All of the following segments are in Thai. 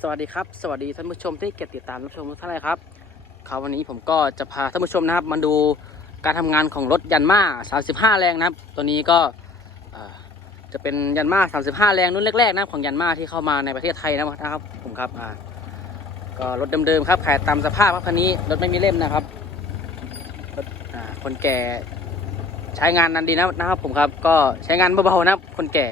สวัสดีครับ สวัสดีท่านผู้ชมที่เกียรติดตามรับชมทุกท่านเลยครับครับวันนี้ผมก็จะพาท่านผู้ชมนะครับมาดูการทำงานของรถยันมา35 แรงนะครับ ตัวนี้ก็จะเป็นยันมา35 แรงรุ่นแรกๆนะของยันมาที่เข้ามาในประเทศไทยนะครับผมครับก็รถเดิมๆครับขายตามสภาพครับคันนี้รถไม่มีเล่มนะครับคนแก่ใช้งานนันดีนะนะครับ ผมครับก็ใช้งานเบาๆนะคนแก่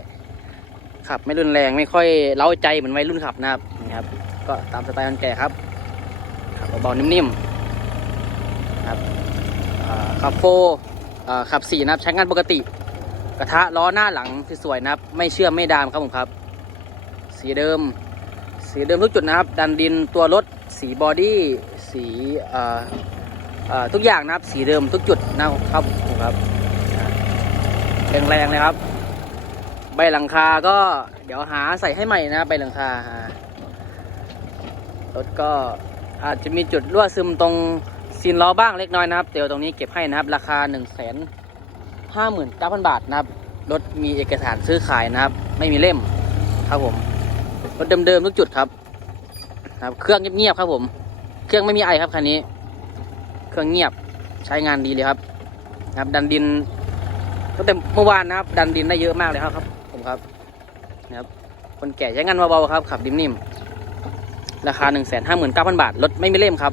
ขับไม่รุนแรงไม่ค่อยเล้าใจเหมือนวัยรุ่นขับนะครับ ครับ ก็ตามสไตล์คนแก่ครับขับเบาๆนิ่มๆครับขับโฟขับสี่นะครับใช้งานปกติ กระทะล้อหน้าหลังสวยๆนะครับ ไม่เชื่อมไม่ดามครับผมครับ สีเดิม สีเดิมทุกจุดนะครับ ดันดินตัวรถสีบอดี้สีทุกอย่างนะครับสีเดิมทุกจุดนะครับผมครับแรงๆเลยครับ ใบหลังคาก็เดี๋ยวหาใส่ให้ใหม่นะใบหลังคา รถก็อาจจะมีจุดรั่วซึมตรงซีนล้อบ้างเล็กน้อยนะครับเดี๋ยวตรงนี้เก็บให้นะครับ ราคา1นึ่งแสนห้าหมื่นเก้าพันบาทนะครับ รถมีเอกสารซื้อขายนะครับ ไม่มีเล่มครับผม รถเดิมๆทุกจุดครับ ครับ เครื่องเงียบๆครับผม เครื่องไม่มีไอครับคันนี้ เครื่องเงียบใช้งานดีเลยครับนะครับ ดันดินตั้งแต่เมื่อวานนะครับ ดันดินได้เยอะมากเลยครับครับ ผมครับนะครับคนแก่ใช้งานเบาๆครับ ขับนิ่มๆ ราคา 1 5 9 0 0 0 บาท รถไม่มีเล่มครับ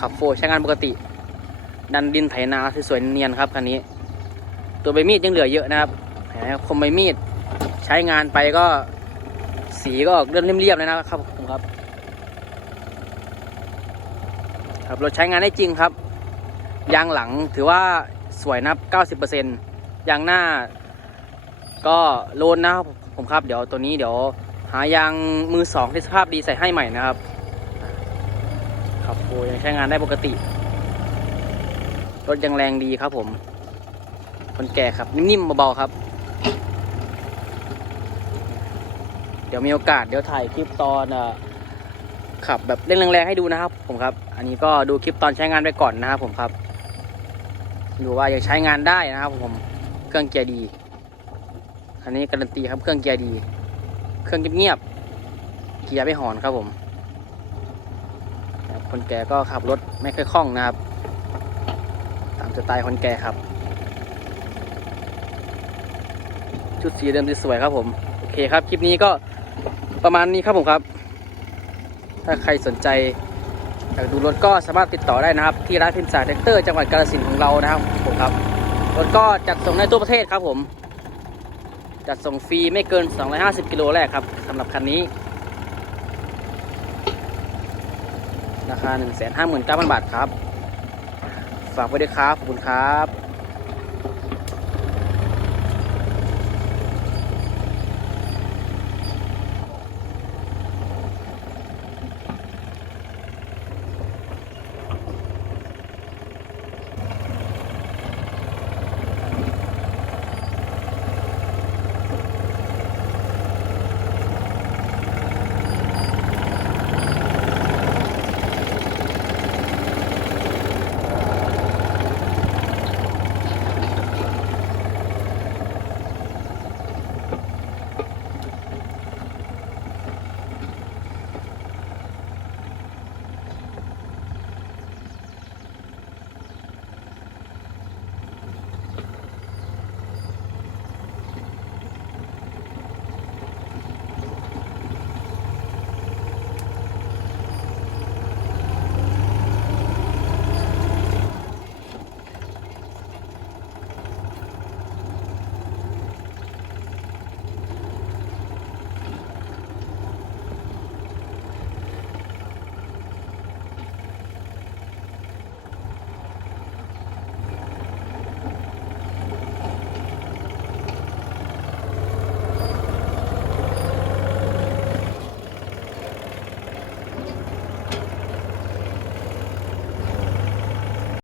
ขับโฟร์ใช้งานปกติ ดันดินไถนาสวยเนียนครับคันนี้ ตัวใบมีดยังเหลือเยอะนะครับแหมคมใบมีดใช้งานไปก็สีก็ออกเลื่อนเรียบๆเลยนะครับผมครับ ครับรถใช้งานได้จริงครับ ยางหลังถือว่าสวยนะครับ 90%ยางหน้าก็โลนนะครับผมครับ เดี๋ยวตัวนี้เดี๋ยว หายางมือสองที่สภาพดีใส่ให้ใหม่นะครับครับโอ้ยังใช้งานได้ปกติ รถยังแรงดีครับผม คนแก่ครับ นิ่มๆเบาๆครับ เดี๋ยวมีโอกาสเดี๋ยวถ่ายคลิปตอนขับแบบเล่นแรงๆให้ดูนะครับ ผมครับ อันนี้ก็ดูคลิปตอนใช้งานไปก่อนนะครับผมครับ ดูว่ายังใช้งานได้นะครับผม เครื่องเกียร์ดี อันนี้การันตีครับเครื่องเกียร์ดี เครื่องเงียบๆเกียร์ไม่หอนครับผมคนแก่ก็ขับรถไม่ค่อยคล่องนะครับ ตามสไตล์คนแก่ครับ ชุดสีเดิมสวยๆครับผม โอเคครับ คลิปนี้ก็ประมาณนี้ครับผมครับ ถ้าใครสนใจอยากดูรถก็สามารถติดต่อได้นะครับ ที่ร้านพิมพ์สายแท็กเตอร์จังหวัดกาฬสินธุ์ของเรานะครับผมครับรถก็จัดส่งในทั่วประเทศครับผม จัดส่งฟรีไม่เกิน 250 กิโลแรกครับสำหรับคันนี้ ราคา 159,000 บาทครับ ฝากไว้ด้วยครับ ขอบคุณครับ